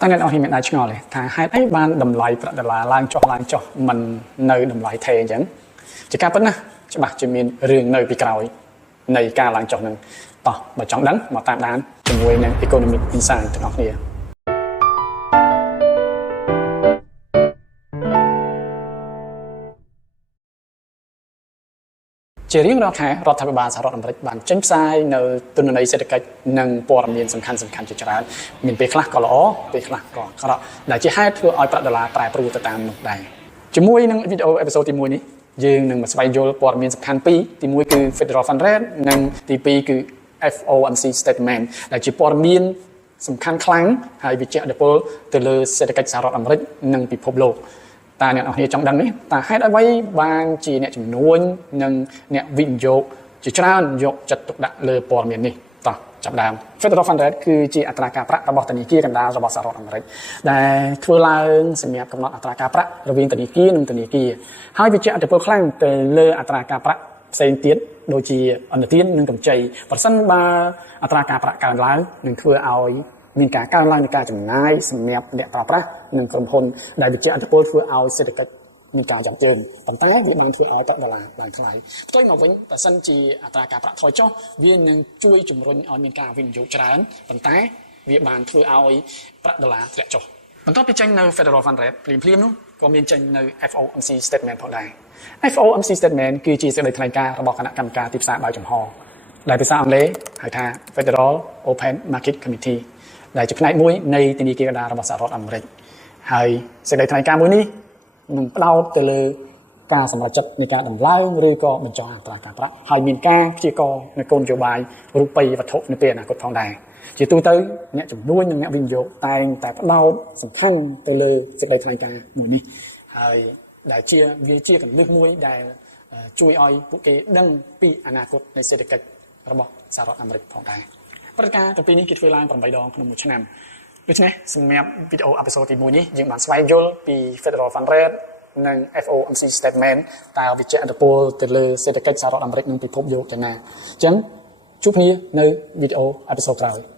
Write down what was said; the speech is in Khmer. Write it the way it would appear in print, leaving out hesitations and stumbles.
តាំងអ្នកនរហ៊ីមានអាចឆ្ងល់ទេថាហេតុអីបានតម្លៃប្រាក់ដុល្លារឡើងចុះមិននៅតម្លៃថេរអញ្ចឹងជាការពិតណាច្បាស់ជាមានរឿងនៅពីក្រោយនៃការឡើងចុះនឹងតោះបើចង់ដឹងមកតាមដានជាមួយនឹង Economic Insight ទាំងអស់គ្នាជារៀងរាល់ខែរដ្ឋាភិបាលសហរដ្ឋអាមេរិកបានចេញផ្សាយនៅទិន្នន័យសេដ្ឋកិច្ចនិងព័ត៌មានសំខាន់ជាច្រើនមានពេលខ្លះក៏ល្អពេលខ្លះក៏អាក្រក់ដែលជាហេតុធ្វើឲ្យប្រាក់ដុល្លារប្រែប្រួលទៅតាមនោះដែរជាមួយនឹងវីដេអូអេពីសូតទី1នេះយើងនឹងមកស្វែងយល់ព័ត៌មានសំខាន់ពីរទី1គឺ Federal Fund Rate និងទី2គឺ FOMC Statement ដែលជាព័ត៌មានសំខាន់ខ្លាំងហើយវាជះឥទ្ធិពលទៅលើសេដ្ឋកិច្ចសហរដ្ឋអាមេរិកនិងពិភពលោកតាអ្នកនរគ្នាចង់ដឹងនេះតើហេតុអ្វីបានជាអ្នកជំនួញនិងអ្នកវិនិយោគជាច្រើនយកចិត្តទុកដាក់លើព័ត៌មាននេះតោះចាប់ដើម Federal Fund Rate គឺជាអត្រាការប្រាក់របស់ធនាគារកណ្ដាលរបស់សហរដ្ឋអាមេរិកដែលធ្វើឡើងសម្រាប់កំណត់អត្រាការប្រាក់រវាងធនាគារនិងធនាគារហើយវាជះឥទ្ធិពលខ្លាំងទៅលើអត្រាការប្រាក់ផ្សេងទៀតដូចជាអន្តទាននិងកម្ចីប្រសិនបើអត្រាការប្រាក់កើនឡើងនឹងធ្វើឲ្យមានការកើនឡើងនៃការចំណាយសម្រាប់អ្នកប្រើប្រាស់និងក្រុមហ៊ុនដែលវាជះឥទ្ធិពលធ្វើឲ្យសេដ្ឋកិច្ចមានការយ៉ាងជើងប៉ុន្តែវាបានធ្វើឲ្យប្រាក់ដុល្លារឡើងថ្លៃផ្ទុយមកវិញបើសិនជាអត្រាការប្រាក់ថយចុះវានឹងជួយជំរុញឲ្យមានការវិនិយោគច្រើនប៉ុន្តែវាបានធ្វើឲ្យប្រាក់ដុល្លារធ្លាក់ចុះបន្ទាប់ពីចេញនៅ Federal Fund Rate ភ្លាមៗនោះក៏មានចេញនៅ FOMC Statement ផងដែរ FOMC Statement គឺជាសេចក្តីថ្លែងការណ៍របស់គណៈកម្មការទីផ្សារបើកចំហដែលភាសាអង់គ្លេសហៅថា Federal Open Market Committee ដែលជាផ្នែកមួយនៃធនាគារកណ្ដាលរបស់សហរដ្ឋអាមេរិកហើយសេចក្តីថ្លែងការណ៍មួយនេះនឹងផ្ដោតទៅលើការសម្រេចចិត្តនៃការដំឡើងឬក៏បញ្ចុះអត្រាការប្រាក់ហើយមានការព្យាករណ៍នៃគោលនយោបាយរូបិយវត្ថុនៅពេលអនាគតផងដែរជាទូទៅអ្នកជំនួញនិងអ្នកវិនិយោគតែងតែផ្ដោតសំខាន់ទៅលើសេចក្តីថ្លែងការណ៍មួយនេះហើយដែលវាជាកន្លឹះមួយដែលជួយឲ្យពួកគេដឹងពីអនាគតនៃសេដ្ឋកិច្ចរបស់សហរដ្ឋអាមេរិកផងដែរព្រឹត្តិការណ៍ទាំងពីរនេះគេធ្វើឡើង8ដងក្នុងមួយឆ្នាំដូច្នេះសម្រាប់វីដេអូអេពីសូតទី1នេះយើងបានស្វែងយល់ពី Federal Fund Rate និង FOMC Statement តើវាជះឥទ្ធិពលទៅលើសេដ្ឋកិច្ចសហរដ្ឋអាមេរិកនិងពិភពលោកយ៉ាងណាអញ្ចឹងជួបគ្នានៅវីដេអូអេពីសូតក្រោយ